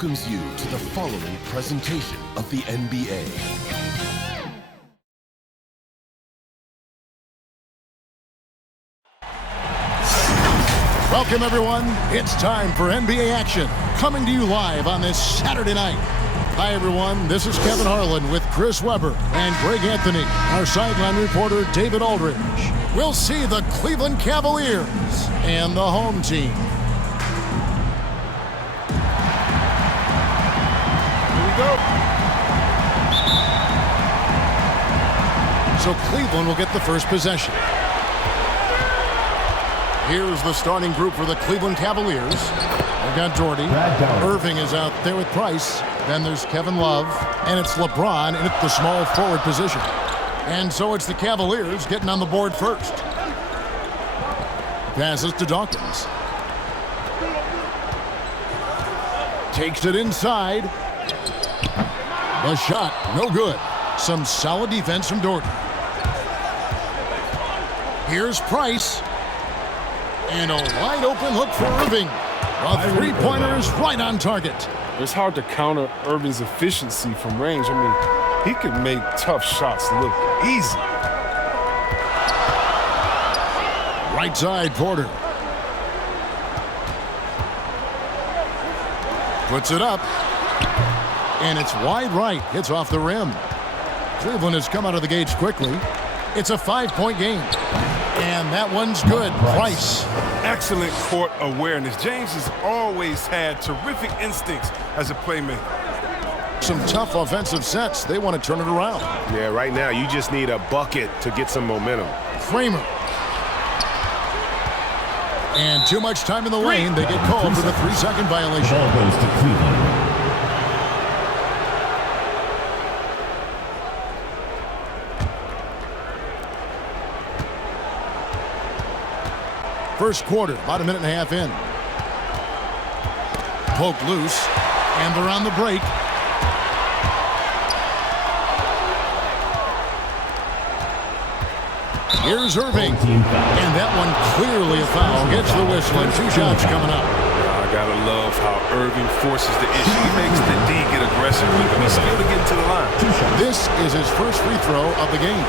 welcomes you to the following presentation of the NBA. Welcome, everyone. It's time for NBA action, coming to you live on this Saturday night. Hi, everyone. This is Kevin Harlan with Chris Webber and Greg Anthony, our sideline reporter, David Aldridge. We'll see the Cleveland Cavaliers and the home team. Here we go. So Cleveland will get the first possession. Here's the starting group for the Cleveland Cavaliers. They've got Doherty. Irving is out there with Price. Then there's Kevin Love. And it's LeBron in at the small forward position. And so it's the Cavaliers getting on the board first. Passes to Dawkins. Takes it inside. The shot, no good. Some solid defense from Doherty. Here's Price. And a wide open look for Irving. A three-pointer is right on target. It's hard to counter Irving's efficiency from range. I mean, he could make tough shots look easy. Right side, Porter. Puts it up. And it's wide right. Hits off the rim. Cleveland has come out of the gates quickly. It's a 5-point game. And that one's good. Price. Excellent court awareness. James has always had terrific instincts as a playmaker. Some tough offensive sets. They want to turn it around. Yeah, right now you just need a bucket to get some momentum. Kramer. And too much time in the lane. They get called for the 3-second violation. Ball goes to Cleveland. First quarter, about a minute and a half in. Poked loose, and they're on the break. Here's Irving, and that one clearly a foul. Gets the whistle, and 2 shots coming up. I gotta love how Irving forces the issue. He makes the D get aggressive. He's skilled to get to the line. This is his first free throw of the game.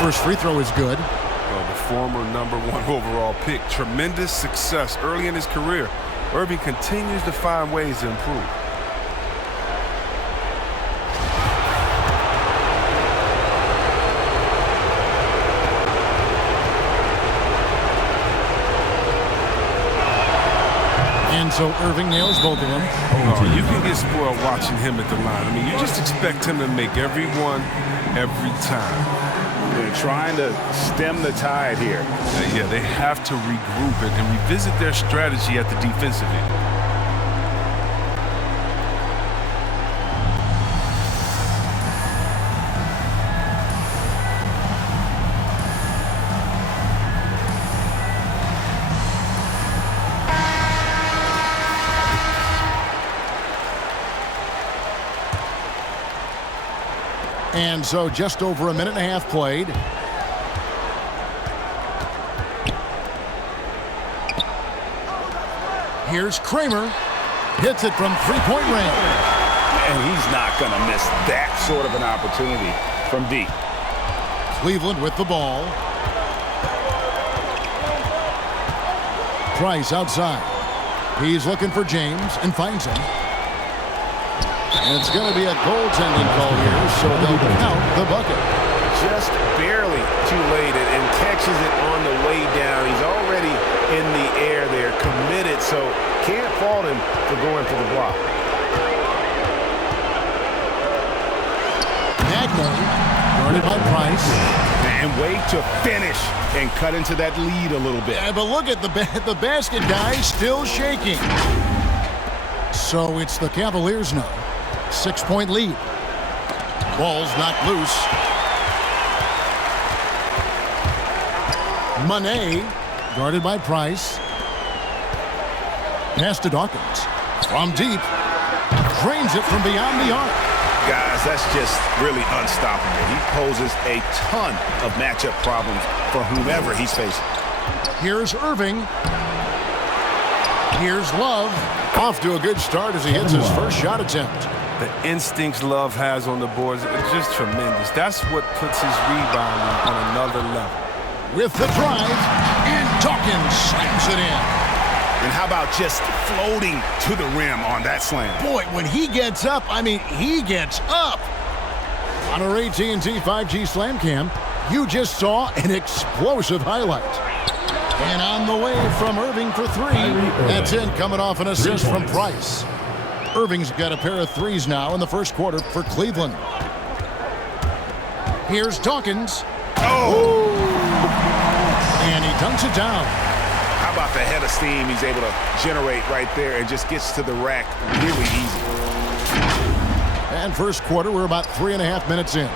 First free throw is good. Well, the former #1 overall pick, tremendous success early in his career. Irving continues to find ways to improve. And so Irving nails both of them. Oh, you can get spoiled watching him at the line. I mean, you just expect him to make every one, every time. They're trying to stem the tide here. Yeah, they have to regroup and revisit their strategy at the defensive end. And so just over a minute and a half played. Here's Kramer. Hits it from three-point range. And he's not going to miss that sort of an opportunity from deep. Cleveland with the ball. Price outside. He's looking for James and finds him. And it's going to be a goaltending call here, so they'll count the bucket. Just barely too late and catches it on the way down. He's already in the air there, committed, so can't fault him for going for the block. Magno, guarded by Price. And wait to finish and cut into that lead a little bit. Yeah, but look at the basket guy still shaking. So it's the Cavaliers now. 6-point lead. Ball's knocked loose. Monet, guarded by Price. Pass to Dawkins. From deep. Drains it from beyond the arc. Guys, that's just really unstoppable. He poses a ton of matchup problems for whomever he's facing. Here's Irving. Here's Love. Off to a good start as he hits his first shot attempt. The instincts Love has on the boards are just tremendous. That's what puts his rebounding on another level. With the drive, and Dawkins slams it in. And how about just floating to the rim on that slam? Boy, when he gets up, I mean, he gets up. On our AT&T 5G Slam Cam, you just saw an explosive highlight. And on the way from Irving for three. That's in, coming off an assist from Price. Irving's got a pair of threes now in the first quarter for Cleveland. Here's Dawkins. Oh! And he dunks it down. How about the head of steam he's able to generate right there and just gets to the rack really easy. And first quarter, we're about 3.5 minutes in.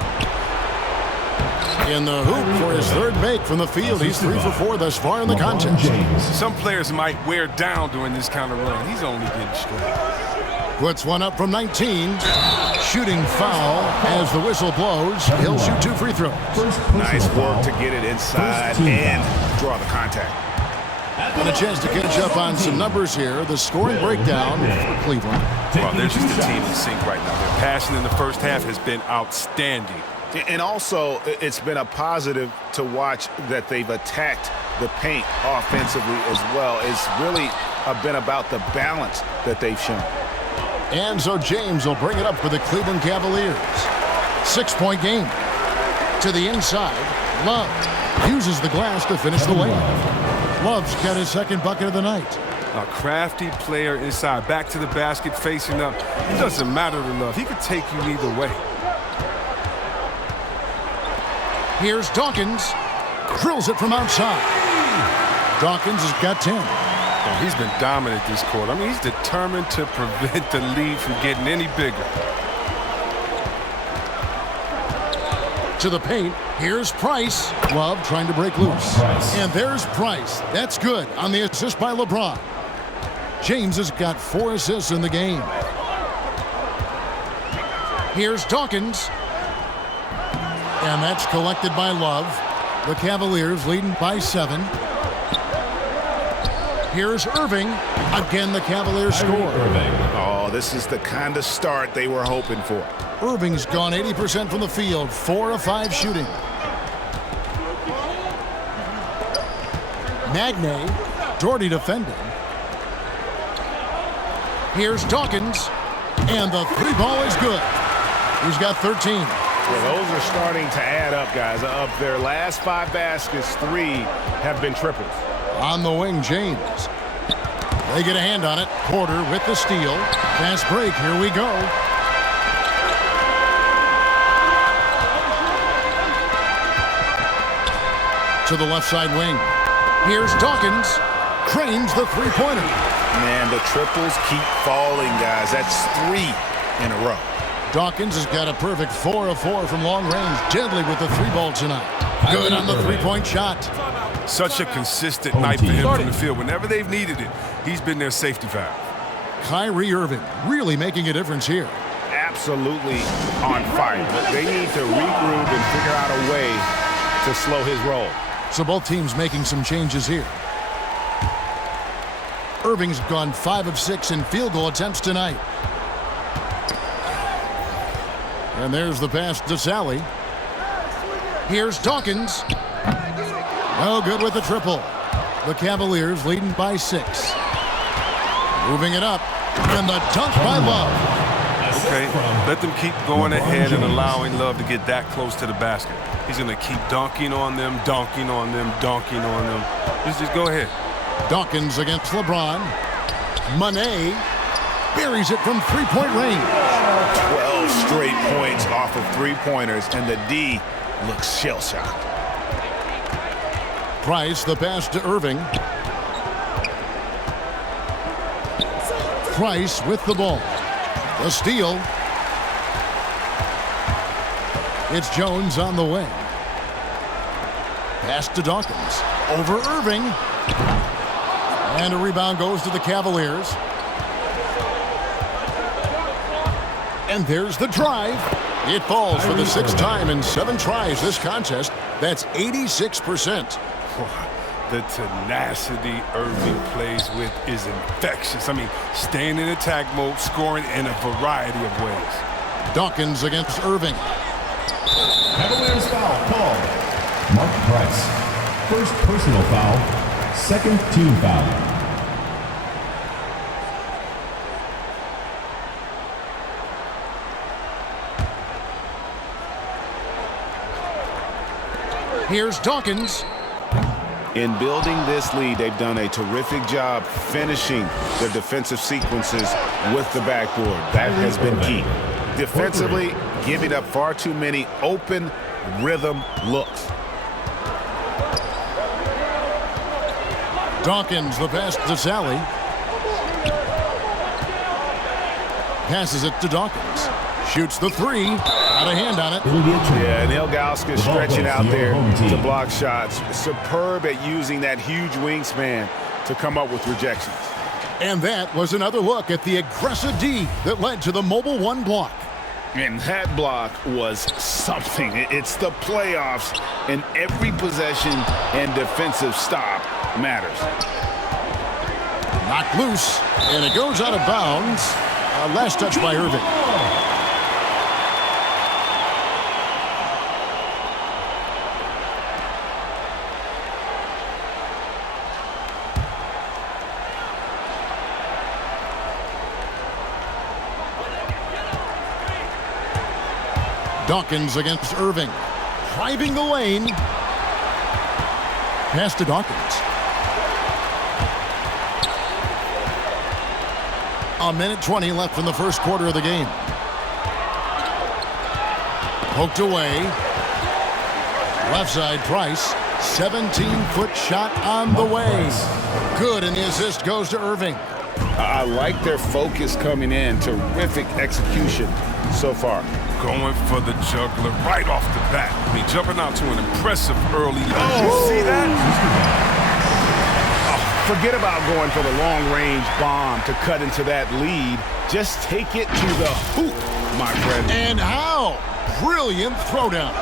In the hoop for his third make from the field. He's 3 for 4 thus far in the contest. Some players might wear down during this kind of run. He's only getting straight. Puts one up from 19. Shooting foul as the whistle blows. He'll shoot 2 free throws. Nice work to get it inside and draw the contact. And a chance to catch up on some numbers here. The scoring breakdown for Cleveland. Well, they're just a team in sync right now. Their passing in the first half has been outstanding. And also, it's been a positive to watch that they've attacked the paint offensively as well. It's really been about the balance that they've shown. And so James will bring it up for the Cleveland Cavaliers. 6-point game. To the inside, Love uses the glass to finish the layup. Love's got his second bucket of the night. A crafty player inside, back to the basket, facing up. It doesn't matter to Love. He could take you either way. Here's Dawkins. Drills it from outside. Dawkins has got 10. Oh, he's been dominant this quarter. I mean, he's determined to prevent the lead from getting any bigger. To the paint. Here's Price. Love trying to break loose. And there's Price. That's good on the assist by LeBron. James has got 4 assists in the game. Here's Dawkins. And that's collected by Love. The Cavaliers leading by 7. Here's Irving. Again, the Cavaliers score. Oh, this is the kind of start they were hoping for. Irving's gone 80% from the field, 4 of 5 shooting. Magne, Doherty defending. Here's Dawkins, and the 3 ball is good. He's got 13. Well, those are starting to add up, guys. Of their last 5 baskets, 3 have been triples. On the wing, James. They get a hand on it. Porter with the steal. Fast break. Here we go. To the left side wing. Here's Dawkins. Cranes the three-pointer. Man, the triples keep falling, guys. That's 3 in a row. Dawkins has got a perfect 4 of 4 from long range. Deadly with the 3-ball tonight. Good on the 3-point shot. Such a consistent night for him from the field. Whenever they've needed it, he's been their safety valve. Kyrie Irving really making a difference here. Absolutely on fire. But they need to regroup and figure out a way to slow his roll. So both teams making some changes here. Irving's gone 5 of 6 in field goal attempts tonight. And there's the pass to Sally. Here's Dawkins. No good with the triple. The Cavaliers leading by 6. Moving it up. And the dunk by Love. Okay, let them keep going ahead and allowing Love to get that close to the basket. He's going to keep dunking on them, dunking on them, dunking on them. Just go ahead. Dawkins against LeBron. Monet buries it from 3-point range. 12 straight points off of 3-pointers, and the D looks shell-shocked. Price, the pass to Irving. Price with the ball. The steal. It's Jones on the wing. Pass to Dawkins. Over Irving. And a rebound goes to the Cavaliers. And there's the drive. It falls for the 6th time in 7 tries this contest. That's 86%. The tenacity Irving plays with is infectious. I mean, staying in attack mode, scoring in a variety of ways. Dawkins against Irving. Cavaliers foul called. Mark Price. First personal foul. Second team foul. Here's Dawkins. In building this lead, they've done a terrific job finishing their defensive sequences with the backboard. That has been key. Defensively, giving up far too many open rhythm looks. Dawkins, the pass to Sally. Passes it to Dawkins. Shoots the 3. Out of hand on it. Yeah, and Ilgauskas stretching out there to block shots. Superb at using that huge wingspan to come up with rejections. And that was another look at the aggressive D that led to the mobile 1 block. And that block was something. It's the playoffs, and every possession and defensive stop matters. Knocked loose, and it goes out of bounds. Last touch by Irving. Dawkins against Irving. Driving the lane. Pass to Dawkins. A minute 20 left in the first quarter of the game. Poked away. Left side, Price. 17-foot shot on the way. Good, and the assist goes to Irving. I like their focus coming in. Terrific execution so far. Going for the juggler right off the bat. I mean, jumping out to an impressive early lead. You see that? Forget about going for the long-range bomb to cut into that lead. Just take it to the hoop, my friend. And how? Brilliant throwdown.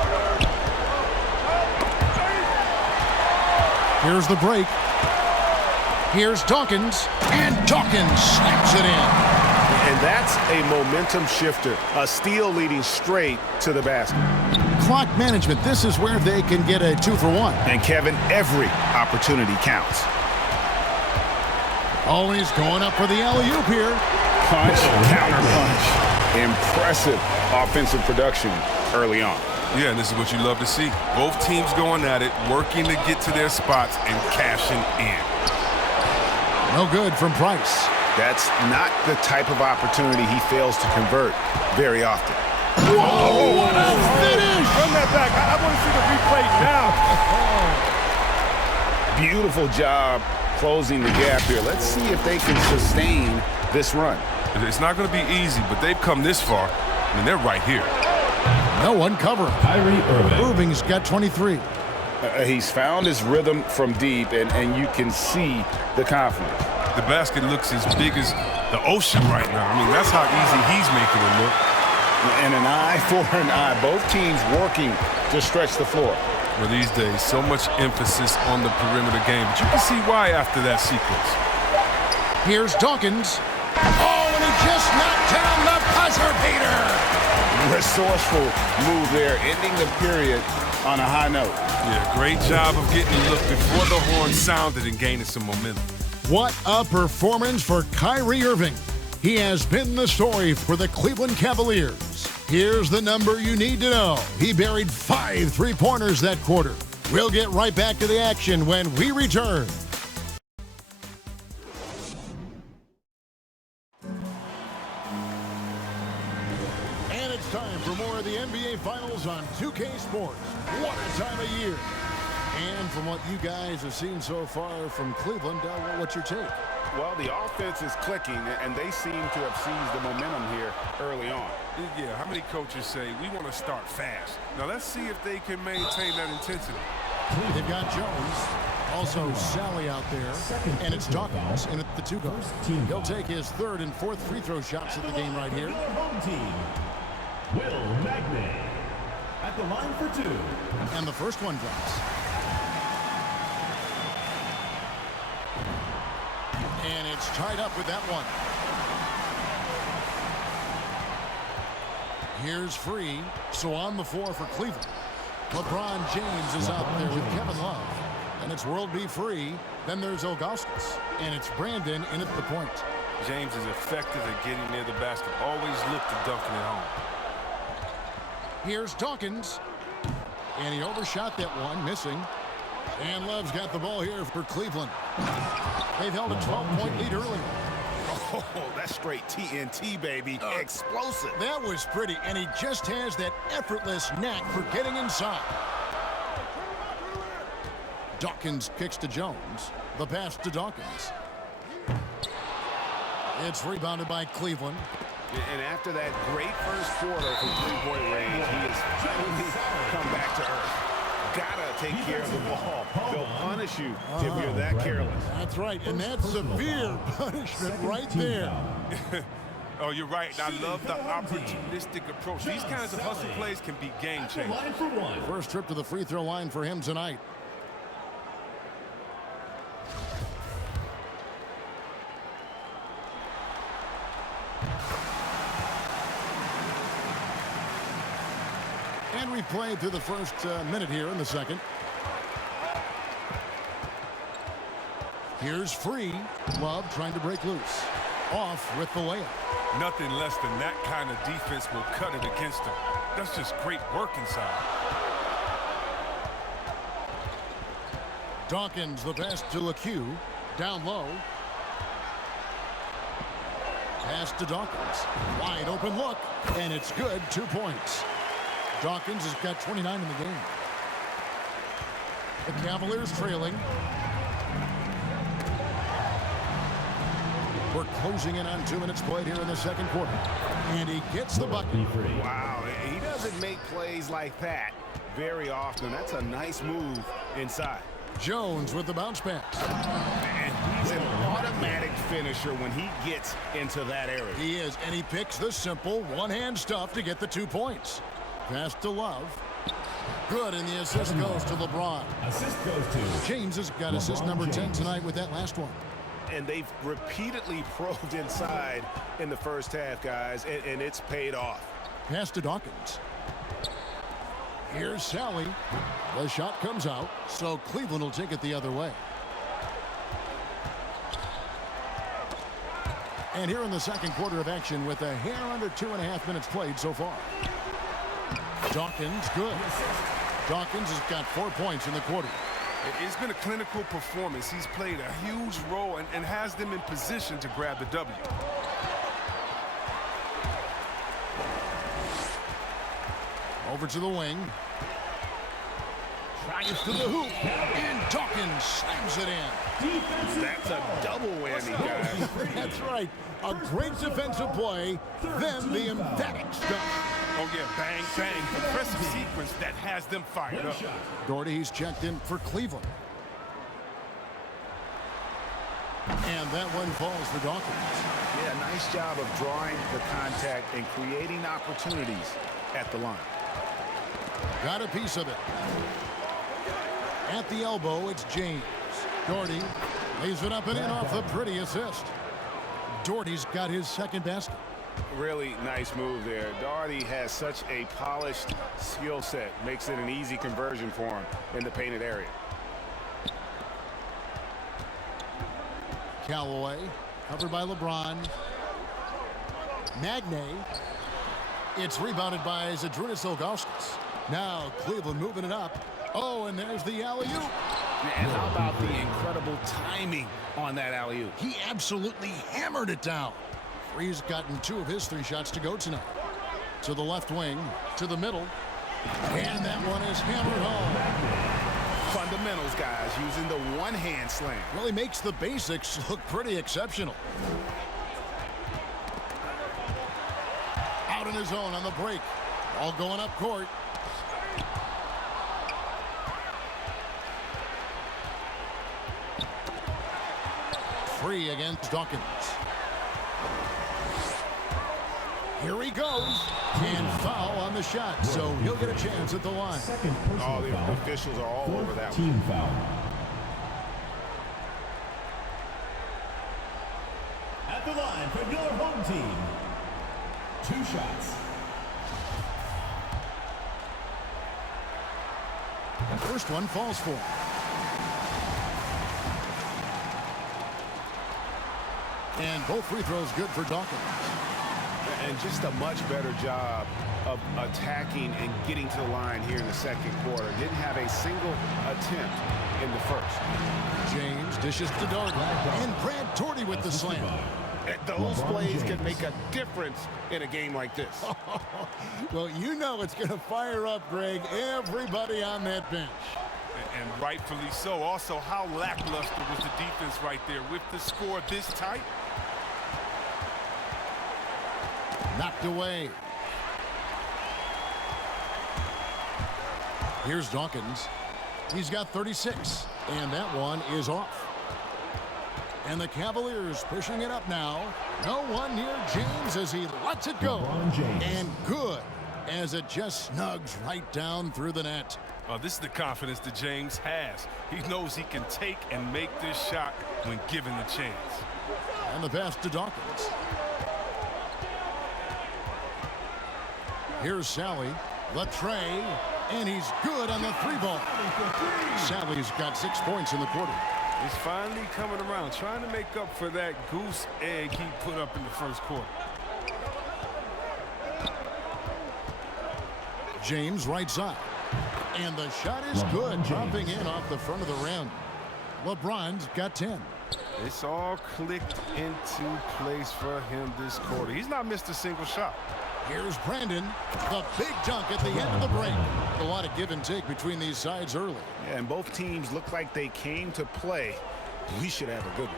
Here's the break. Here's Dawkins, and Dawkins slaps it in. And that's a momentum shifter, a steal leading straight to the basket. Clock management, this is where they can get a 2-for-1. And Kevin, every opportunity counts. Always going up for the alley-oop here. Punch, counter punch. Impressive offensive production early on. Yeah, and this is what you love to see. Both teams going at it, working to get to their spots and cashing in. No good from Price. That's not the type of opportunity he fails to convert very often. Whoa, what a finish! Run that back. I want to see the replay now. Beautiful job closing the gap here. Let's see if they can sustain this run. It's not going to be easy, but they've come this far. I mean, they're right here. No one covering. Kyrie Irving. Irving's got 23. He's found his rhythm from deep, and you can see the confidence. The basket looks as big as the ocean right now. I mean, that's how easy he's making it look. And an eye for an eye. Both teams working to stretch the floor. Well, these days, so much emphasis on the perimeter game. But you can see why after that sequence. Here's Dawkins. Oh, and he just knocked down the buzzer beater. Resourceful move there, ending the period on a high note. Yeah, great job of getting a look before the horn sounded and gaining some momentum. What a performance for Kyrie Irving. He has been the story for the Cleveland Cavaliers. Here's the number you need to know. He buried 5 3-pointers that quarter. We'll get right back to the action when we return. And it's time for more of the NBA Finals on 2K Sports. What a time of year. And from what you guys have seen so far from Cleveland, what's your take? Well, the offense is clicking, and they seem to have seized the momentum here early on. Yeah, how many coaches say, we want to start fast? Now, let's see if they can maintain that intensity. They've got Jones, also Sally out there, and it's Dawkins in at the 2 guard. He'll take his 3rd and 4th free throw shots at the game right here. Home team, Will Magnay at the line for 2. And the first one drops. And it's tied up with that one. Here's Free, so on the floor for Cleveland. LeBron James is out there with Kevin Love. And it's World B. Free. Then there's Ilgauskas. And it's Brandon in at the point. James is effective at getting near the basket. Always look to dunking it home. Here's Dawkins. And he overshot that one, missing. And Love's got the ball here for Cleveland. They've held a 12-point lead earlier. Oh, that's straight TNT, baby. Explosive. That was pretty, and he just has that effortless knack for getting inside. Dawkins kicks to Jones. The pass to Dawkins. It's rebounded by Cleveland. And after that great first quarter from three-point range, he has finally come back to earth. Gotta take care of the ball. They'll punish you if you're that careless. That's right, and that's severe punishment right there. Oh, you're right. I love the opportunistic approach. These kinds of hustle plays can be game changers. First trip to the free throw line for him tonight. And we played through the first minute here in the second. Here's Free. Love trying to break loose. Off with the layup. Nothing less than that kind of defense will cut it against them. That's just great work inside. Dawkins, the pass to LeCue. Down low. Pass to Dawkins. Wide open look. And it's good. 2 points. Dawkins has got 29 in the game. The Cavaliers trailing. We're closing in on 2 minutes played here in the second quarter. And he gets the bucket. Wow, he doesn't make plays like that very often. That's a nice move inside. Jones with the bounce pass. And he's an automatic finisher when he gets into that area. He is, and he picks the simple one-hand stuff to get the 2 points. Pass to Love. Good, and the assist goes to LeBron. Assist goes to James has got assist number 10 tonight with that last one. And they've repeatedly probed inside in the first half, guys, and it's paid off. Pass to Dawkins. Here's Sally. The shot comes out, so Cleveland will take it the other way. And here in the second quarter of action with a hair under 2.5 minutes played so far. Dawkins, good. Dawkins has got 4 points in the quarter. It's been a clinical performance. He's played a huge role and has them in position to grab the W. Over to the wing. Drives to the hoop. And Dawkins slams it in. That's a double whammy, guys. That's right. A great defensive play, then the emphatic stuff. Oh, yeah, bang, bang. Impressive sequence that has them fired up. Doherty's checked in for Cleveland. And that one falls for Dawkins. Yeah, nice job of drawing the contact and creating opportunities at the line. Got a piece of it. At the elbow, it's James. Doherty lays it up and in off the pretty assist. Doherty's got his second basket. Really nice move there. Doherty has such a polished skill set. Makes it an easy conversion for him in the painted area. Callaway, covered by LeBron. Magnay. It's rebounded by Zydrunas Ilgauskas. Now Cleveland moving it up. Oh, and there's the alley-oop. And how about the incredible timing on that alley-oop? He absolutely hammered it down. Free's gotten 2 of his 3 shots to go tonight. To the left wing, to the middle. And that one is hammered home. Fundamentals, guys, using the one-hand slam. Really makes the basics look pretty exceptional. Out in his own on the break. All going up court. 3 against Dawkins. Here he goes. And foul on the shot, so he'll get a chance at the line. Second personal The foul. officials are all over that one. Team foul. At the line for your home team. 2 shots. The first one falls for him. And both free throws good for Dawkins. And just a much better job of attacking and getting to the line here in the second quarter. Didn't have a single attempt in the first. James dishes to Doherty. And Brad Doherty with the slam. And those plays can make a difference in a game like this. Well, you know it's going to fire up, Greg, everybody on that bench. And rightfully so. Also, how lackluster was the defense right there with the score this tight? Knocked away. Here's Dawkins. He's got 36, and that one is off. And the Cavaliers pushing it up now. No one near James as he lets it go. And good, as it just snugs right down through the net. This is the confidence that James has. He knows he can take and make this shot when given the chance. And the pass to Dawkins. Here's Sally, Latre, and he's good on the 3-ball. Sally's got 6 points in the quarter. He's finally coming around, trying to make up for that goose egg he put up in the first quarter. James right side. And the shot is good, dropping in off the front of the rim. LeBron's got 10. It's all clicked into place for him this quarter. He's not missed a single shot. Here's Brandon, the big dunk at the end of the break. A lot of give and take between these sides early. Yeah, and both teams look like they came to play. We should have a good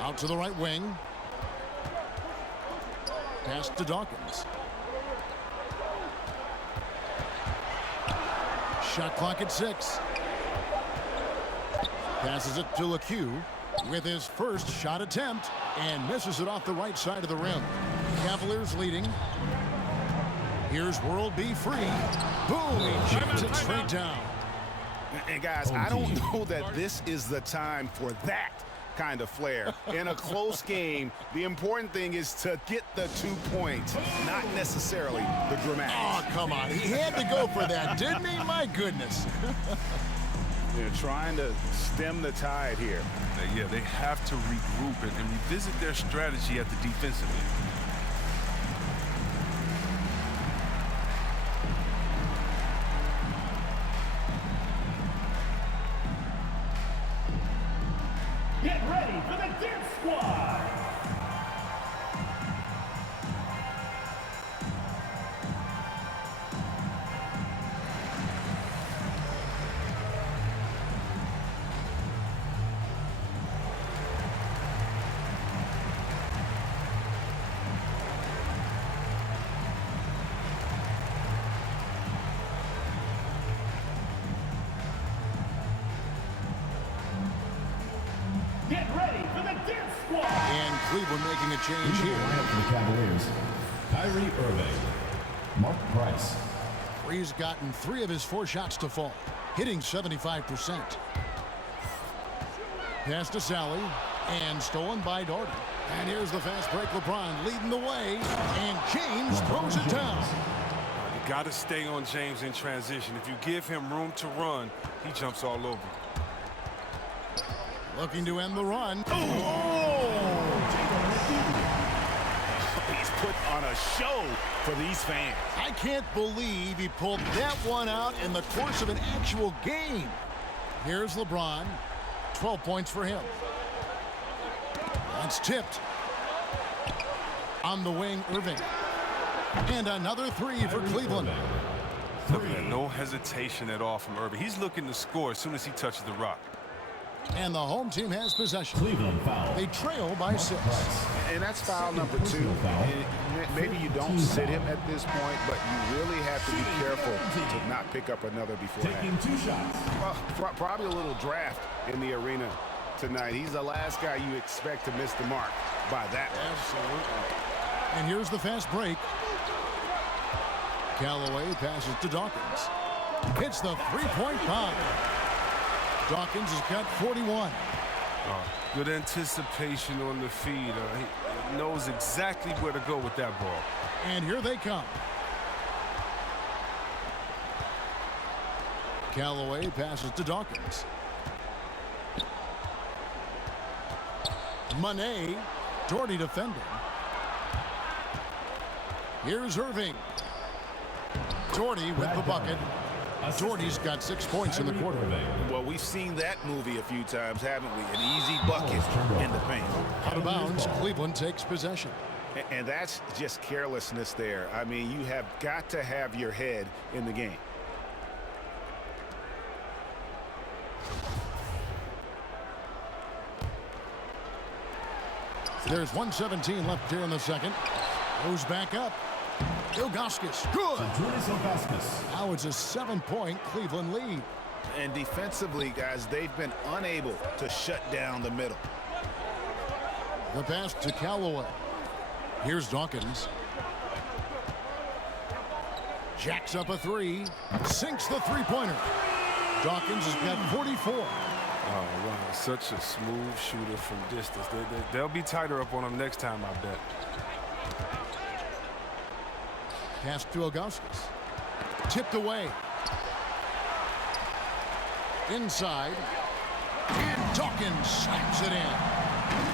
one. Out to the right wing. Pass to Dawkins. Shot clock at 6. Passes it to LeCue with his first shot attempt and misses it off the right side of the rim. Cavaliers leading. Here's World B free. Boom! He chips it straight down. And guys, I don't know that this is the time for that kind of flair. In a close game, the important thing is to get the 2 points, not necessarily the dramatics. Oh, come on. He had to go for that, didn't he? My goodness. They're trying to stem the tide here. Yeah, they have to regroup and revisit their strategy at the defensive end. Get ready for the Dance Squad! Get ready for the Dance Squad! And Cleveland making a change For here. the Cavaliers, Kyrie Irving, Mark Price. He's gotten 3 of his 4 shots to fall, hitting 75%. Pass to Sally, and stolen by Doherty. And here's the fast break. LeBron leading the way, and James throws it down. You got to stay on James in transition. If you give him room to run, he jumps all over you. Looking to end the run. He's put on a show for these fans. I can't believe he pulled that one out in the course of an actual game. Here's LeBron. 12 points for him. That's tipped. On the wing, Irving. And another 3 for Cleveland. No hesitation at all from Irving. He's looking to score as soon as he touches the rock. And the home team has possession. Cleveland foul. They trail by 6. And that's foul number 2. And maybe you don't sit him at this point, but you really have to be careful to not pick up another beforehand. Taking 2 shots. Well, probably a little draft in the arena tonight. He's the last guy you expect to miss the mark by that much. Absolutely. And here's the fast break. Callaway passes to Dawkins. Hits the three-point bomb. Dawkins has got 41. Good anticipation on the feed. He knows exactly where to go with that ball. And here they come. Callaway passes to Dawkins. Monet, Doherty defending. Here's Irving. Doherty with the bucket. Doherty's got 6 points in the quarter. Well, we've seen that movie a few times, haven't we? An easy bucket in the paint. Out of bounds, Cleveland takes possession. And that's just carelessness there. I mean, you have got to have your head in the game. There's 1:17 left here in the second. Goes back up. Ilgauskas, good. Now it's a 7-point Cleveland lead. And defensively, guys, they've been unable to shut down the middle. The pass to Callaway. Here's Dawkins. Jacks up a 3. Sinks the three-pointer. Dawkins has got 44. Oh, wow. Such a smooth shooter from distance. They'll be tighter up on him next time, I bet. Pass to Ilgauskas. Tipped away. Inside. And Dawkins slams it in.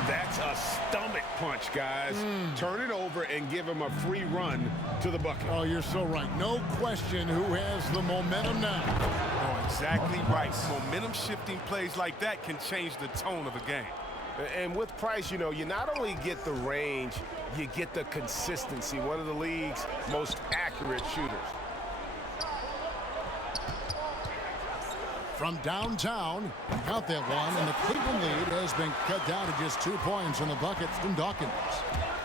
That's a stomach punch, guys. Turn it over and give him a free run to the bucket. Oh, you're so right. No question who has the momentum now. Oh, exactly right. Momentum-shifting plays like that can change the tone of a game. And with Price, you know, you not only get the range, you get the consistency. One of the league's most accurate shooters. From downtown, count that one, and the Cleveland lead has been cut down to just 2 points in the bucket from Dawkins.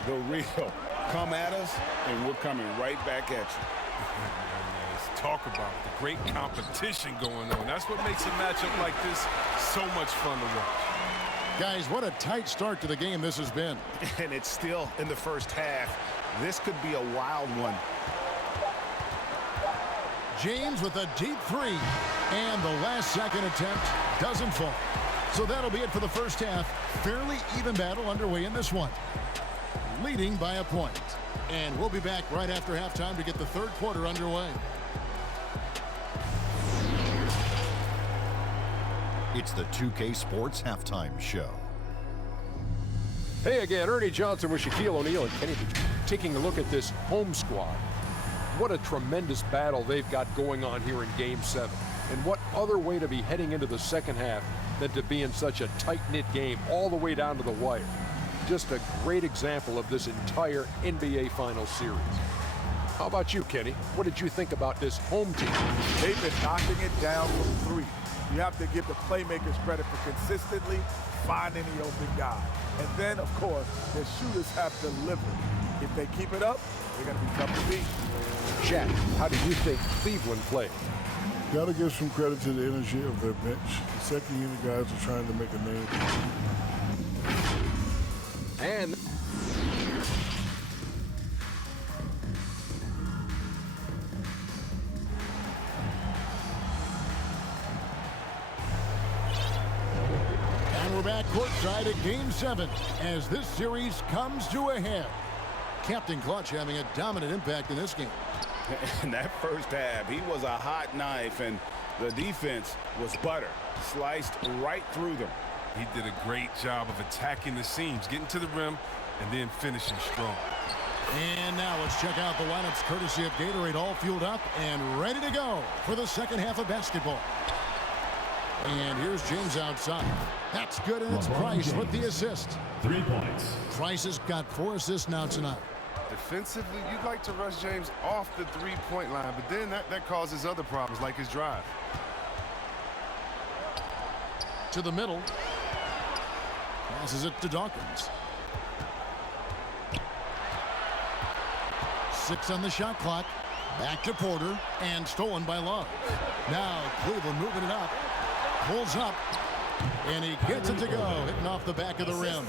The real come at us, and we're coming right back at you. Let's talk about the great competition going on. That's what makes a matchup like this so much fun to watch. Guys, what a tight start to the game this has been. And it's still in the first half. This could be a wild one. James with a deep 3. And the last second attempt doesn't fall. So that'll be it for the first half. Fairly even battle underway in this one. Leading by a point. And we'll be back right after halftime to get the third quarter underway. It's the 2K Sports Halftime Show. Hey again, Ernie Johnson with Shaquille O'Neal and Kenny taking a look at this home squad. What a tremendous battle they've got going on here in Game 7. And what other way to be heading into the second half than to be in such a tight-knit game all the way down to the wire. Just a great example of this entire NBA Finals series. How about you, Kenny? What did you think about this home team? They've been knocking it down from 3. You have to give the playmakers credit for consistently finding the open guy. And then, of course, the shooters have to deliver. If they keep it up, they're going to be tough to beat. Shaq, how do you think Cleveland played? Got to give some credit to the energy of their bench. The second unit guys are trying to make a name. And we're back courtside at Game 7 as this series comes to a head. Captain Clutch having a dominant impact in this game. In that first half, he was a hot knife, and the defense was butter. Sliced right through them. He did a great job of attacking the seams, getting to the rim, and then finishing strong. And now let's check out the lineups courtesy of Gatorade, all fueled up and ready to go for the second half of basketball. And here's James outside. That's good, and it's Price with the assist. 3 points. Price has got 4 assists now tonight. Defensively, you'd like to rush James off the three-point line, but then that causes other problems like his drive. To the middle. Passes it to Dawkins. 6 on the shot clock. Back to Porter, and stolen by Love. Now Cleveland moving it up. Pulls up, and he gets it to go, hitting off the back of the rim.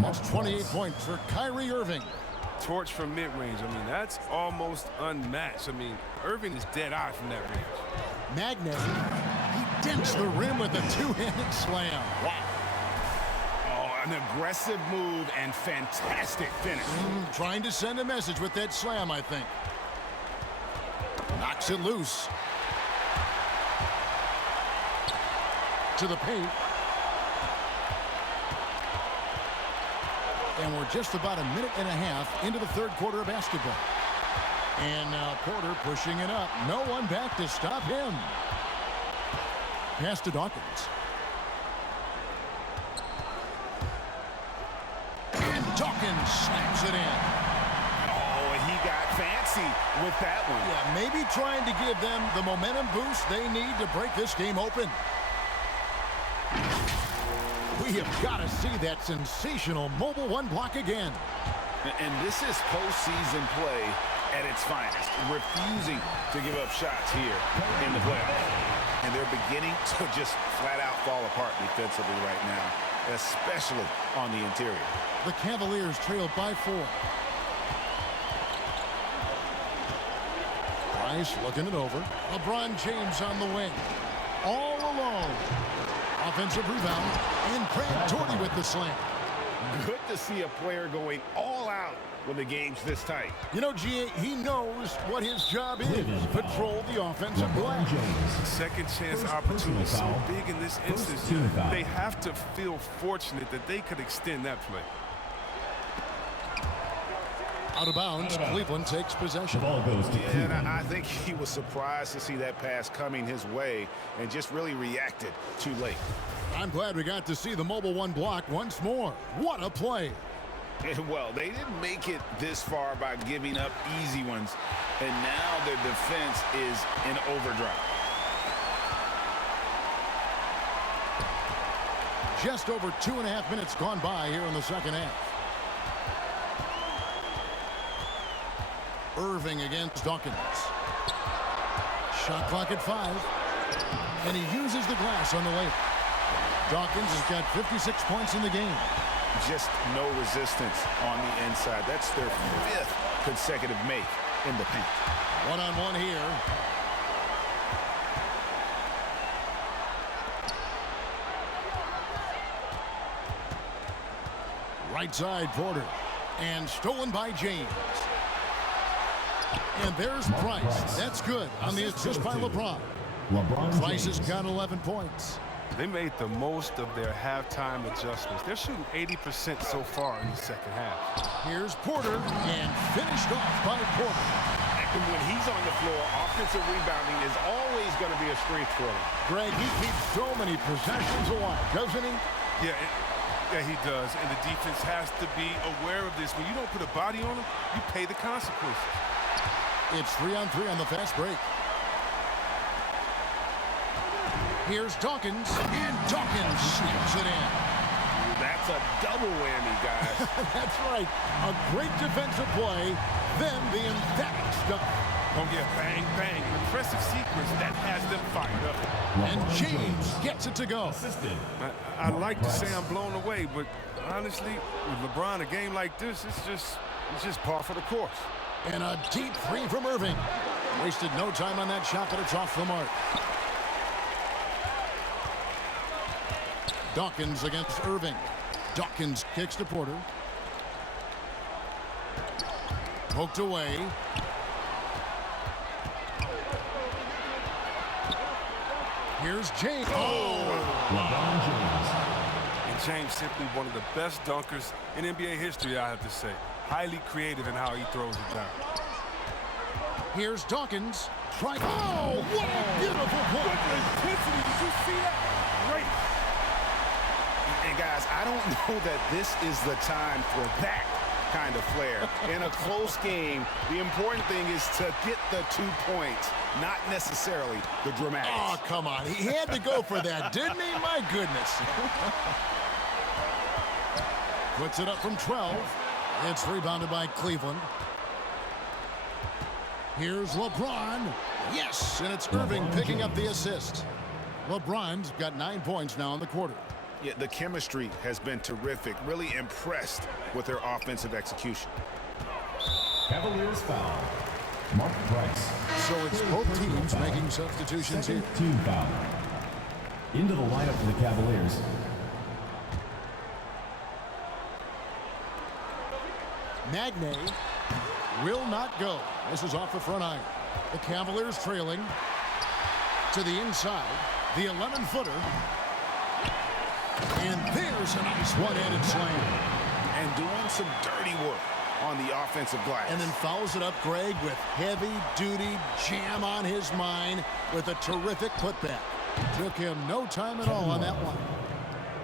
That's 28 points for Kyrie Irving. Torch from mid-range. I mean, that's almost unmatched. I mean, Irving is dead-eye from that range. Magnay, he dents the rim with a two-handed slam. Wow. Oh, an aggressive move and fantastic finish. Trying to send a message with that slam, I think. Knocks it loose. To the paint. And we're just about a minute and a half into the third quarter of basketball. And now Porter pushing it up. No one back to stop him. Pass to Dawkins. And Dawkins slams it in. Oh, he got fancy with that one. Yeah, maybe trying to give them the momentum boost they need to break this game open. We have got to see that sensational mobile one block again. And this is postseason play at its finest, refusing to give up shots here in the playoffs. And they're beginning to just flat out fall apart defensively right now, especially on the interior. The Cavaliers trail by 4. Price looking it over. LeBron James on the wing. All alone. Offensive rebound. And Brad Torrey with the slam. Good to see a player going all out when the game's this tight. You know, G.A., he knows what his job is. Patrol the offensive glass. Second chance opportunity so big in this instance. They have to feel fortunate that they could extend that play. Out of bounds, Cleveland takes possession. And I think he was surprised to see that pass coming his way and just really reacted too late. I'm glad we got to see the mobile one block once more. What a play. Well, they didn't make it this far by giving up easy ones, and now their defense is in overdrive. Just over 2.5 minutes gone by here in the second half. Irving against Dawkins. Shot clock at 5. And he uses the glass on the layup. Dawkins has got 56 points in the game. Just no resistance on the inside. That's their 5th consecutive make in the paint. One-on-one here. Right side, Porter. And stolen by James. And there's Price. That's good on the assist by LeBron. Price has got 11 points. They made the most of their halftime adjustments. They're shooting 80% so far in the second half. Here's Porter, and finished off by Porter. And when he's on the floor, offensive rebounding is always going to be a strength for him. Greg, he keeps so many possessions alive, doesn't he? Yeah, he does. And the defense has to be aware of this. When you don't put a body on him, you pay the consequences. It's 3-on-3 on the fast break. Here's Dawkins, and Dawkins slams it in. That's a double whammy, guys. That's right. A great defensive play, then the emphatic stuff. Oh, yeah, bang, bang. Impressive sequence that has them fired up. And James gets it to go. I like to say I'm blown away, but honestly, with LeBron, a game like this, it's just par for the course. And a deep 3 from Irving. Wasted no time on that shot, but it's off the mark. Dawkins against Irving. Dawkins kicks to Porter. Poked away. Here's James. LeBron James. And James simply one of the best dunkers in NBA history, I have to say. Highly creative in how he throws it down. Here's Dawkins. Oh, what a beautiful point. Intensity, did you see that? Great. And guys, I don't know that this is the time for that kind of flair. In a close game, the important thing is to get the 2 points, not necessarily the dramatics. Oh, come on. He had to go for that, didn't he? My goodness. Puts it up from 12. It's rebounded by Cleveland. Here's LeBron. Yes, and it's Irving picking up the assist. LeBron's got 9 points now in the quarter. Yeah, the chemistry has been terrific. Really impressed with their offensive execution. Cavaliers foul. Mark Price. So it's both teams making substitutions here. Team foul. Into the lineup for the Cavaliers. Magne will not go. This is off the front iron. The Cavaliers trailing to the inside. The 11-footer. And there's a nice one-handed slam. And doing some dirty work on the offensive glass. And then follows it up, Greg, with heavy-duty jam on his mind with a terrific putback. Took him no time at all on that one.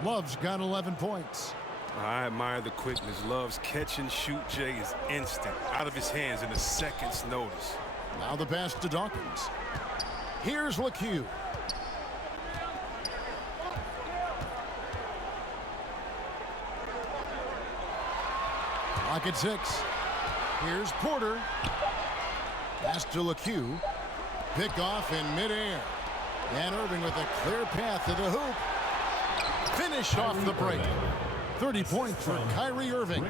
Love's got 11 points. I admire the quickness. Love's catch-and-shoot Jay is instant, out of his hands in a second's notice. Now the pass to Dawkins. Here's LeCue. Clock at 6. Here's Porter. Pass to LeCue. Pick off in midair. And Irving with a clear path to the hoop. Finished off the break. 30 points for Kyrie Irving.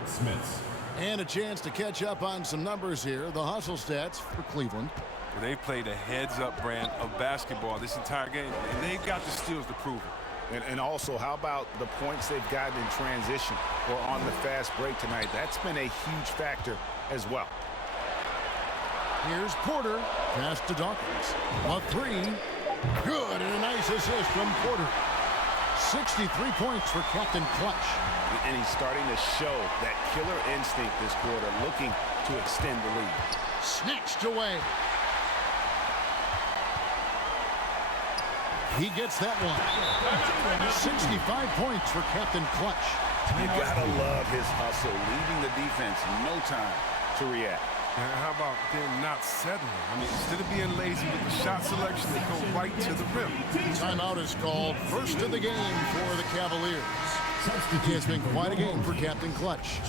And a chance to catch up on some numbers here. The hustle stats for Cleveland. Well, they played a heads-up brand of basketball this entire game, and they've got the steals to prove it. And also, how about the points they've gotten in transition or on the fast break tonight? That's been a huge factor as well. Here's Porter. Pass to Dawkins. A 3. Good, and a nice assist from Porter. 63 points for Captain Clutch. And he's starting to show that killer instinct this quarter, looking to extend the lead. Snatched away. He gets that one. 65 points for Captain Clutch. You gotta love his hustle, leaving the defense no time to react. And how about them not settling? I mean, instead of being lazy with the shot selection, they go right to the rim. Timeout is called. First of the game for the Cavaliers. It's been quite a game for Captain Clutch.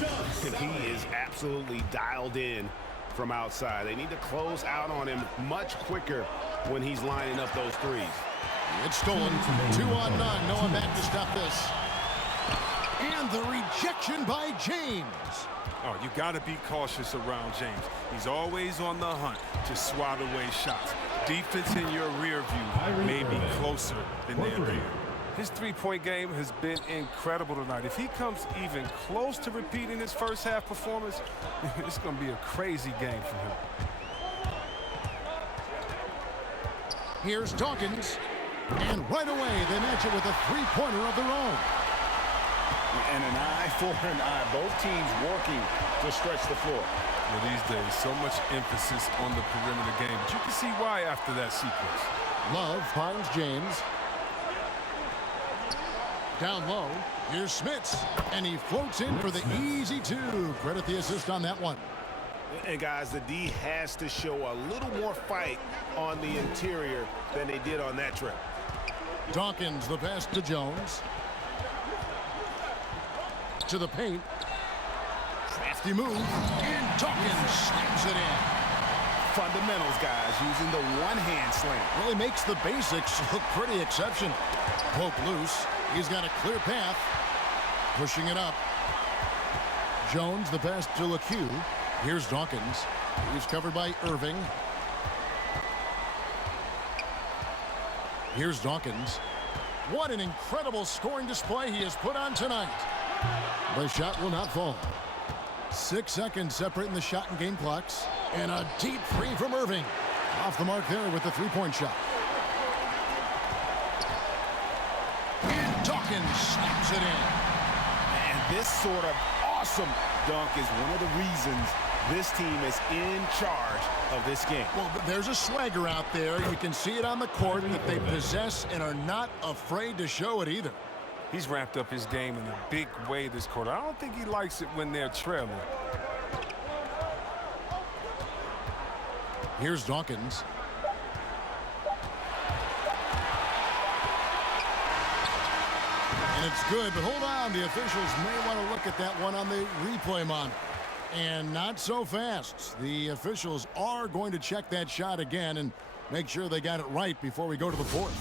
And he is absolutely dialed in from outside. They need to close out on him much quicker when he's lining up those threes. It's stolen. 2 on none. No one back to stop this. And the rejection by James. Oh, you got to be cautious around James. He's always on the hunt to swat away shots. Defense in your rear view may be closer than their rear. His three-point game has been incredible tonight. If he comes even close to repeating his first half performance, it's going to be a crazy game for him. Here's Dawkins. And right away, they match it with a three-pointer of their own. And an eye for an eye. Both teams working to stretch the floor. Well, these days, so much emphasis on the perimeter game. But you can see why after that sequence. Love finds James. Down low, here's Smits. And he floats in for the easy 2. Credit the assist on that one. And guys, the D has to show a little more fight on the interior than they did on that trip. Dawkins, the pass to Jones. To the paint. Crafty move. And Dawkins slams it in. Fundamentals, guys, using the one-hand slam. Really makes the basics look pretty exceptional. Poke loose. He's got a clear path. Pushing it up. Jones, the pass to LeCue. Here's Dawkins. He's covered by Irving. Here's Dawkins. What an incredible scoring display he has put on tonight. The shot will not fall. 6 seconds separating the shot and game clocks. And a deep 3 from Irving. Off the mark there with the three-point shot. And Dawkins slaps it in. And this sort of awesome dunk is one of the reasons this team is in charge of this game. Well, there's a swagger out there. You can see it on the court that they possess and are not afraid to show it either. He's ramped up his game in a big way this quarter. I don't think he likes it when they're trailing. Here's Dawkins. And it's good, but hold on. The officials may want to look at that one on the replay monitor. And not so fast. The officials are going to check that shot again and make sure they got it right before we go to the fourth.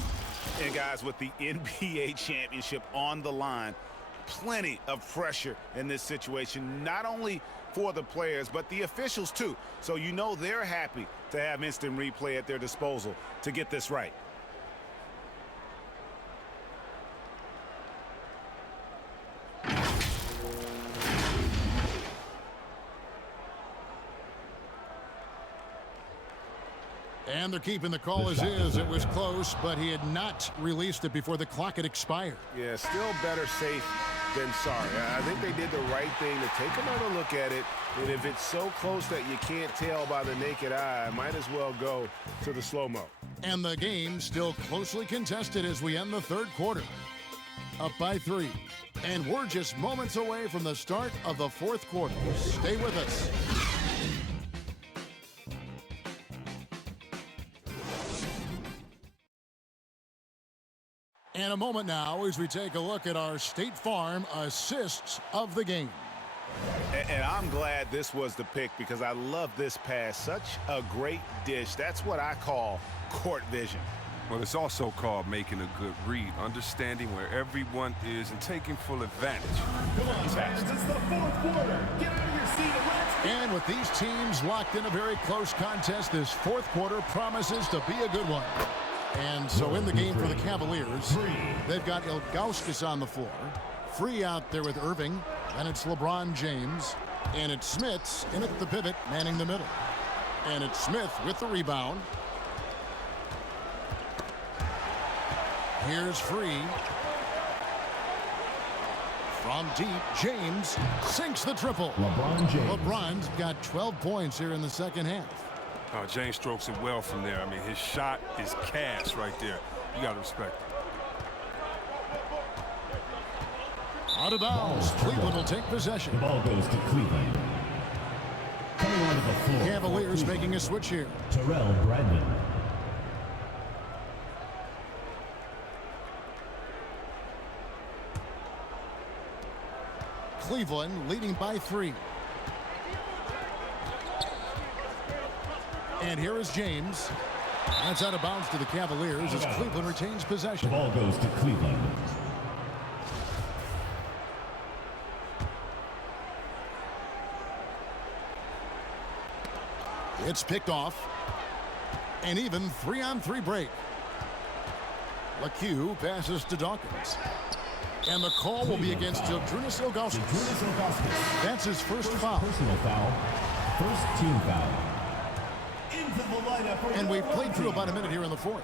And guys, with the NBA championship on the line, plenty of pressure in this situation, not only for the players, but the officials too. So you know they're happy to have instant replay at their disposal to get this right. And they're keeping the call as is. It was close, but he had not released it before the clock had expired. Yeah, still better safe than sorry. I think they did the right thing to take another look at it. And if it's so close that you can't tell by the naked eye, might as well go to the slow-mo. And the game still closely contested as we end the third quarter. Up by 3. And we're just moments away from the start of the fourth quarter. Stay with us. And a moment now as we take a look at our State Farm assists of the game. And I'm glad this was the pick because I love this pass. Such a great dish. That's what I call court vision. Well, it's also called making a good read, understanding where everyone is and taking full advantage. Come on, fans, it's the fourth quarter. Get out of your seat and let's... And with these teams locked in a very close contest, this fourth quarter promises to be a good one. And so in the game for the Cavaliers, they've got Ilgauskas on the floor. Free out there with Irving. And it's LeBron James. And it's Smith in at the pivot, manning the middle. And it's Smith with the rebound. Here's Free. From deep, James sinks the triple. LeBron James. LeBron's got 12 points here in the second half. James strokes it well from there. I mean, his shot is cash right there. You got to respect it. Out of bounds. Cleveland will take possession. The ball goes to Cleveland. Coming onto the floor. Cavaliers making a switch here. Terrell Brandon. Cleveland leading by 3. And here is James. That's out of bounds to the Cavaliers as Cleveland retains possession. The ball goes to Cleveland. It's picked off. An even 3-on-3 break. LeCue passes to Dawkins. And the call will be against Zydrunas Ilgauskas. That's his first foul. Personal foul. First team foul. And we've played through about a minute here in the fourth.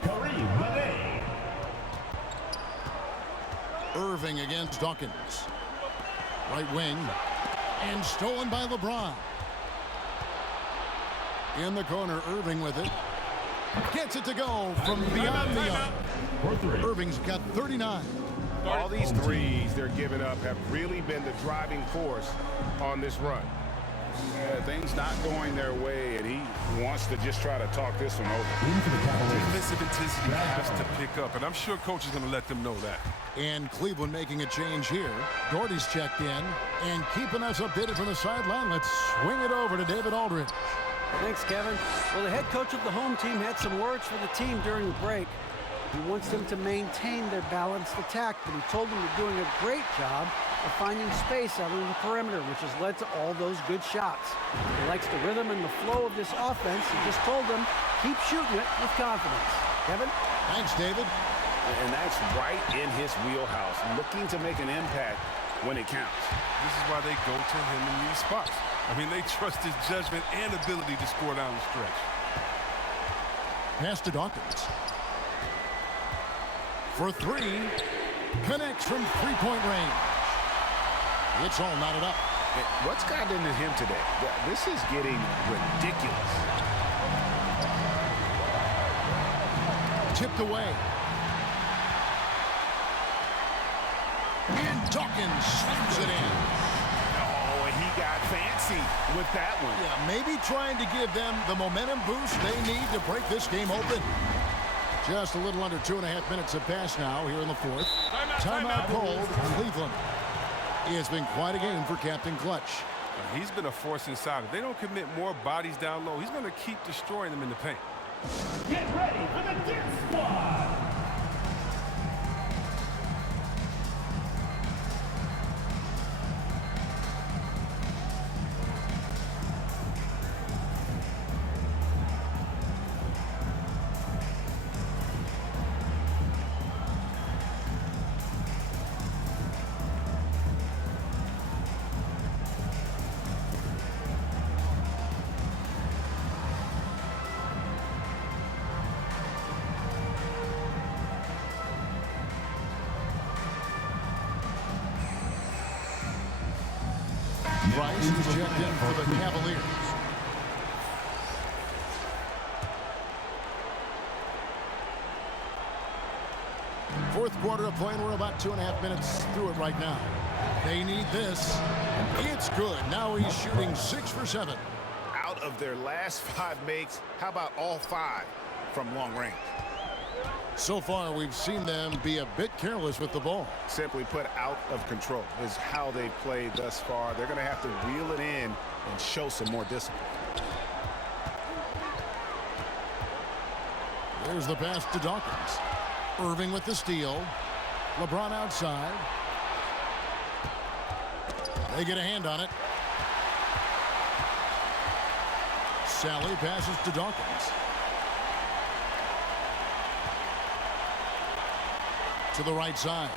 Irving against Dawkins. Right wing. And stolen by LeBron. In the corner, Irving with it. Gets it to go from beyond the arc. Irving's got 39. All these threes they're giving up have really been the driving force on this run. Things not going their way, and he wants to just try to talk this one over. Defensive intensity has to pick up, and I'm sure coach is going to let them know that. And Cleveland making a change here. Doherty's checked in, and keeping us updated from the sideline. Let's swing it over to David Aldridge. Thanks, Kevin. Well, the head coach of the home team had some words for the team during the break. He wants them to maintain their balanced attack, but he told them they're doing a great job of finding space out on the perimeter, which has led to all those good shots. He likes the rhythm and the flow of this offense. He just told them, keep shooting it with confidence. Kevin? Thanks, David. And that's right in his wheelhouse, looking to make an impact when it counts. This is why they go to him in these spots. I mean, they trust his judgment and ability to score down the stretch. Pass to Dawkins. For 3, connects from three-point range. It's all knotted up. And what's gotten into him today? This is getting ridiculous. Tipped away. And Dawkins slams it in. Oh, and he got fancy with that one. Yeah, maybe trying to give them the momentum boost they need to break this game open. Just a little under 2.5 minutes have passed now here in the fourth. Timeout called Cleveland. It's been quite a game for Captain Clutch. He's been a force inside. If they don't commit more bodies down low, he's going to keep destroying them in the paint. Get ready for the Dip Squad. Price is checked in for the Cavaliers. Fourth quarter of play, and we're about 2.5 minutes through it right now. They need this. It's good. Now he's shooting 6 for 7. Out of their last 5 makes, how about all 5 from long range? So far, we've seen them be a bit careless with the ball. Simply put, out of control is how they've played thus far. They're going to have to reel it in and show some more discipline. There's the pass to Dawkins. Irving with the steal. LeBron outside. They get a hand on it. Sally passes to Dawkins. To the right side.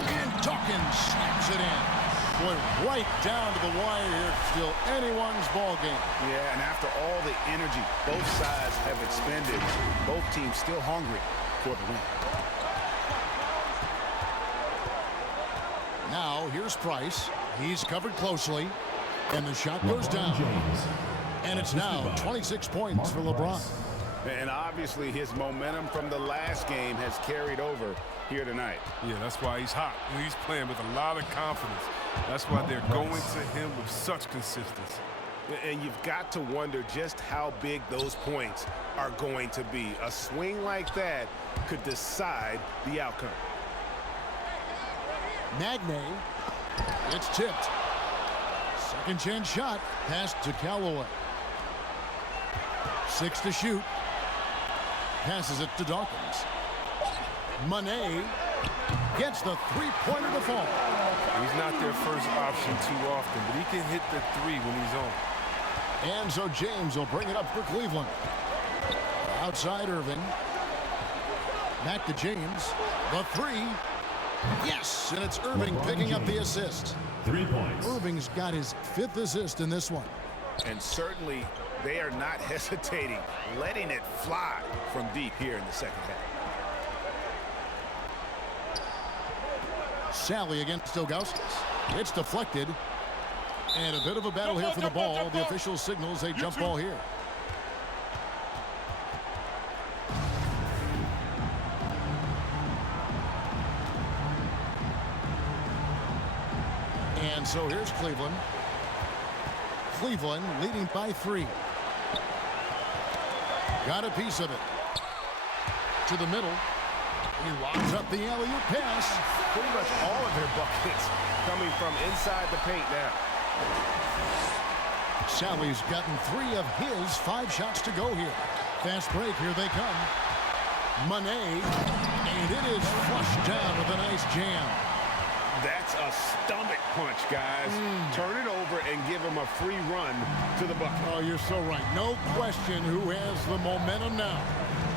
And Dawkins snaps it in. Boy, right down to the wire here. Still anyone's ball game. Yeah, and after all the energy both sides have expended, both teams still hungry for the win. Now, here's Price. He's covered closely. And the shot goes down. And it's now 26 points for LeBron. And obviously his momentum from the last game has carried over here tonight. Yeah, that's why he's hot. He's playing with a lot of confidence. That's why they're going to him with such consistency. And you've got to wonder just how big those points are going to be. A swing like that could decide the outcome. Magne. It's tipped. Second chance shot. Pass to Callaway. 6 to shoot. Passes it to Dawkins. Monet gets the three-pointer to fall. He's not their first option too often, but he can hit the 3 when he's on. And so James will bring it up for Cleveland. Outside Irving. Back to James. The 3. Yes! And it's Irving picking up the assist. 3 points. Irving's got his 5th assist in this one. And certainly they are not hesitating, letting it fly from deep here in the second half. Sally against Ilgauskas. It's deflected. And a bit of a battle here for the ball. The official signals a jump ball here. And so here's Cleveland. Cleveland leading by 3. Got a piece of it. To the middle. He locks up the alley-oop pass. Pretty much all of their buckets coming from inside the paint now. Sally's gotten 3 of his 5 shots to go here. Fast break, here they come. Monet, and it is flushed down with a nice jam. That's a stomach punch, guys. Turn it over and give him a free run to the bucket. Oh, you're so right. No question who has the momentum now.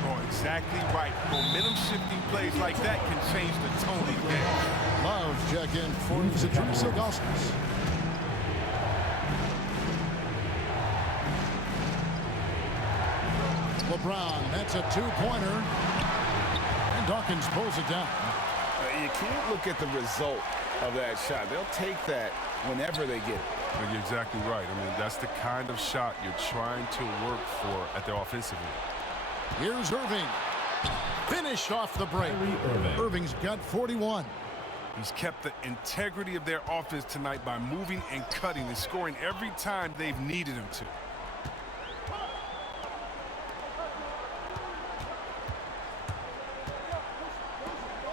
Oh, exactly right. Momentum-shifting plays like that can change the tone of the game. Love check in for Ilgauskas. LeBron, that's a 2-pointer. And Dawkins pulls it down. You can't look at the result of that shot. They'll take that whenever they get it. Well, you're exactly right. I mean, that's the kind of shot you're trying to work for at the offensive end. Here's Irving. Finished off the break. Irving's got 41. He's kept the integrity of their offense tonight by moving and cutting and scoring every time they've needed him to.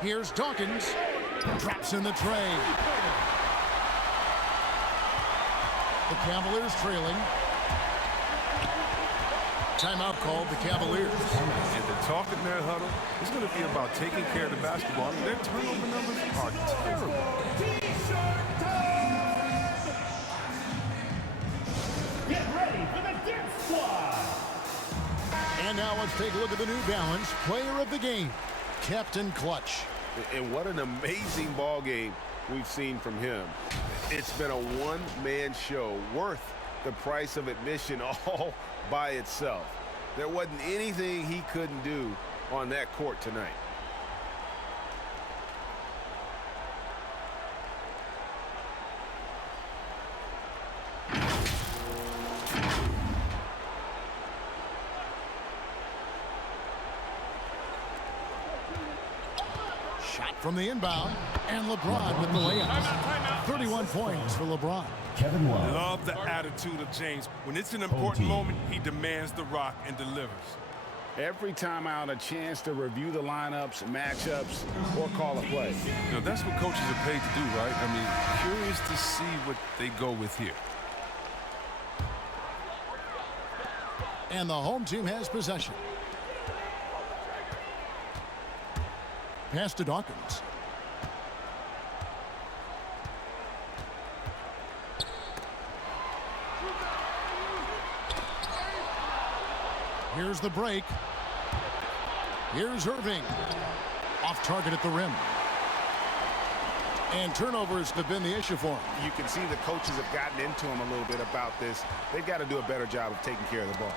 Here's Dawkins. Drops in the tray. The Cavaliers trailing. Timeout called the Cavaliers. And the talk in their huddle is going to be about taking care of the basketball. I mean, their turnover numbers are terrible. Get ready for the Dip Squad. And now let's take a look at the New Balance player of the game, Captain Clutch. And what an amazing ball game we've seen from him. It's been a one-man show worth the price of admission all by itself. There wasn't anything he couldn't do on that court tonight. Shot from the inbound, and LeBron with the layup. 31 points for LeBron. Kevin Love. Love the attitude of James. When it's an important moment, he demands the rock and delivers. Every time out, a chance to review the lineups, matchups, or call a play. You know, that's what coaches are paid to do, right? I mean, curious to see what they go with here. And the home team has possession. Pass to Dawkins. Here's the break. Here's Irving. Off target at the rim. And turnovers have been the issue for him. You can see the coaches have gotten into him a little bit about this. They've got to do a better job of taking care of the ball.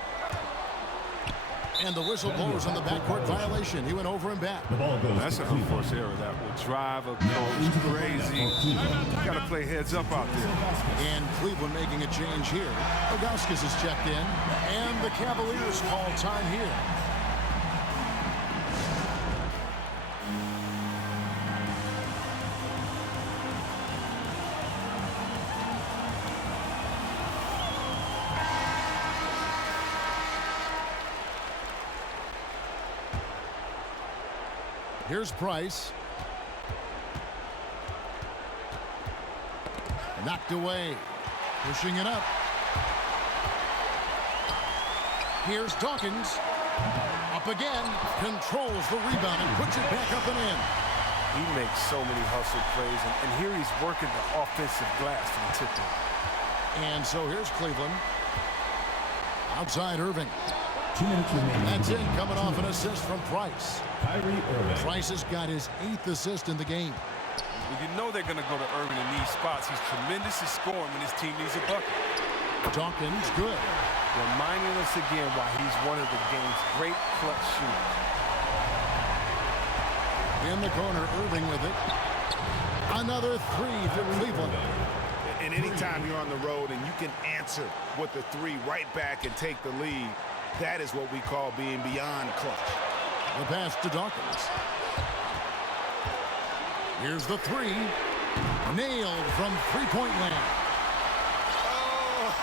And the whistle blows on the backcourt violation. He went over and back. The ball goes That's an unforced error that will drive a coach crazy. Got to play heads up out there. And Cleveland making a change here. Ogauskas is checked in. And the Cavaliers call time here. Here's Price. Knocked away. Pushing it up. Here's Dawkins. Up again. Controls the rebound and puts it back up and in. He makes so many hustle plays, and here he's working the offensive glass to the tip in. And so here's Cleveland. Outside Irving. 2 minutes remaining. That's it, coming off an assist from Price. Kyrie Irving. Price has got his 8th assist in the game. Well, you know they're going to go to Irving in these spots. He's tremendous at scoring when his team needs a bucket. Dawkins, good. Reminding us again why he's one of the game's great clutch shooters. In the corner, Irving with it. Another three for Cleveland. And anytime you're on the road and you can answer with the three right back and take the lead, that is what we call being beyond clutch. The pass to Dawkins. Here's the three. Nailed from three-point land.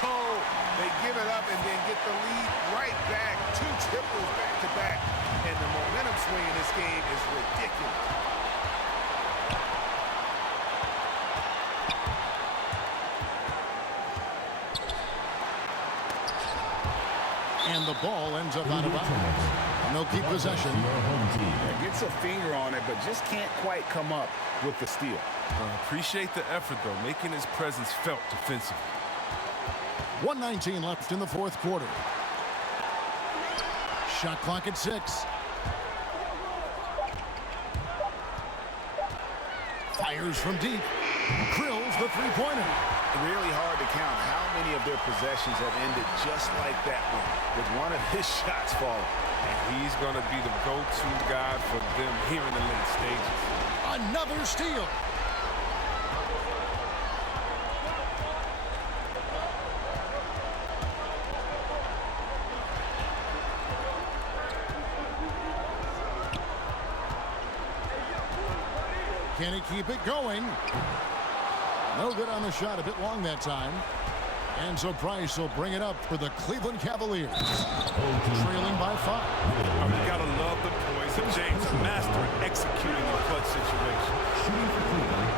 Oh, they give it up and then get the lead right back. 2 triples back-to-back. And the momentum swing in this game is ridiculous. And the ball ends up out of bounds. And they'll keep possession. Gets a finger on it, but just can't quite come up with the steal. Appreciate the effort, though, making his presence felt defensively. 1:19 left in the fourth quarter. Shot clock at 6. Fires from deep. Drills the three-pointer. Really hard to count how many of their possessions have ended just like that one, with one of his shots falling. And he's going to be the go-to guy for them here in the late stages. Another steal. Can he keep it going? No good on the shot. A bit long that time. And so Price will bring it up for the Cleveland Cavaliers. Trailing by 5. You gotta love the poise of James, a master at executing in clutch situations. Shooting for Cleveland,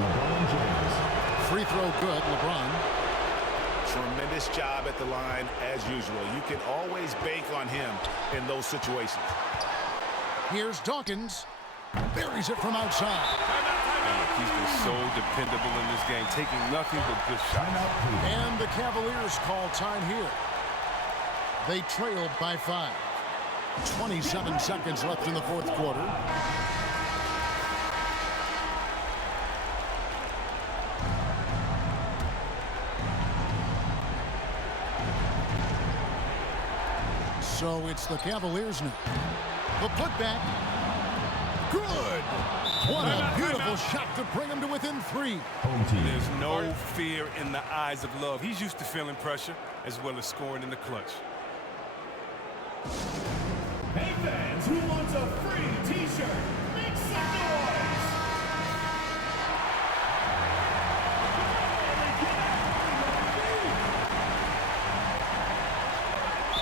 LeBron James. Free throw good, LeBron. Tremendous job at the line as usual. You can always bank on him in those situations. Here's Dawkins. Buries it from outside. He's been so dependable in this game, taking nothing but good shots. And the Cavaliers call time here. They trailed by 5. 27 seconds left in the fourth quarter. So it's the Cavaliers now. The putback. Good. What a beautiful shot to bring him to within 3. There's no fear in the eyes of Love. He's used to feeling pressure as well as scoring in the clutch. Hey fans, who wants a free t-shirt? Make some noise!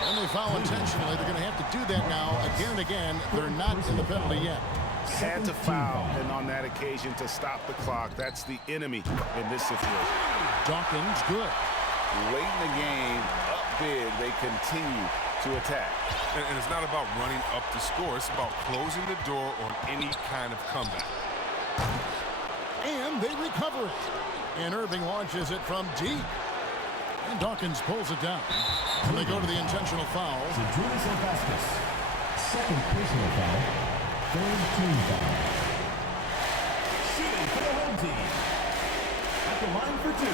And they foul intentionally. They're going to have to do that now again and again. They're not in the penalty yet. Had to foul, and on that occasion to stop the clock. That's the enemy in this situation. Dawkins, good. Late in the game, up big, they continue to attack. And it's not about running up the score. It's about closing the door on any kind of comeback. And they recover it. And Irving launches it from deep. And Dawkins pulls it down. And they go to the intentional foul. Second personal foul. Third team foul. Shooting for the home team. At the line for 2.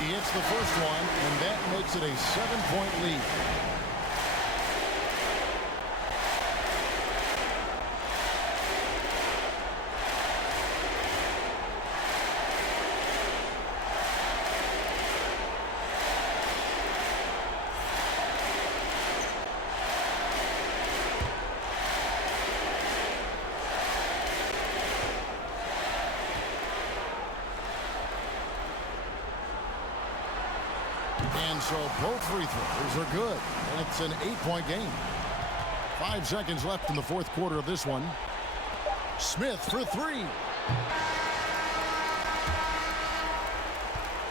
He hits the first one, and that makes it a 7-point lead. And so both free throws are good. And it's an 8-point game. 5 seconds left in the fourth quarter of this one. Smith for 3.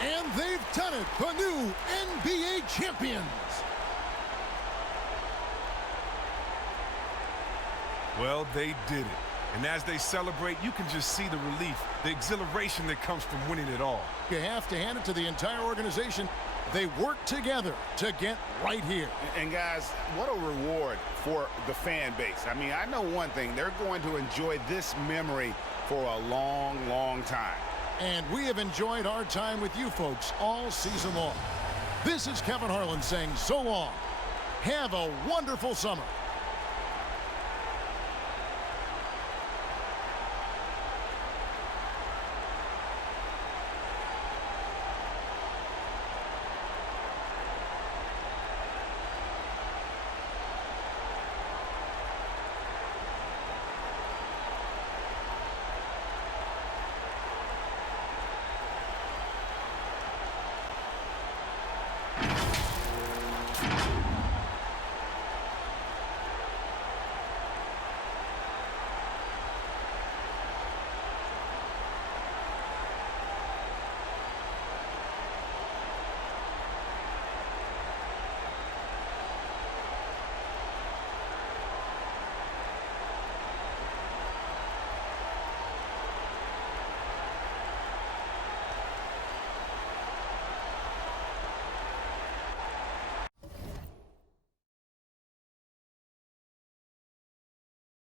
And they've done it. The new NBA champions. Well, they did it. And as they celebrate, you can just see the relief, the exhilaration that comes from winning it all. You have to hand it to the entire organization. They work together to get right here. And guys, what a reward for the fan base. I mean, I know one thing. They're going to enjoy this memory for a long, long time. And we have enjoyed our time with you folks all season long. This is Kevin Harlan saying so long. Have a wonderful summer.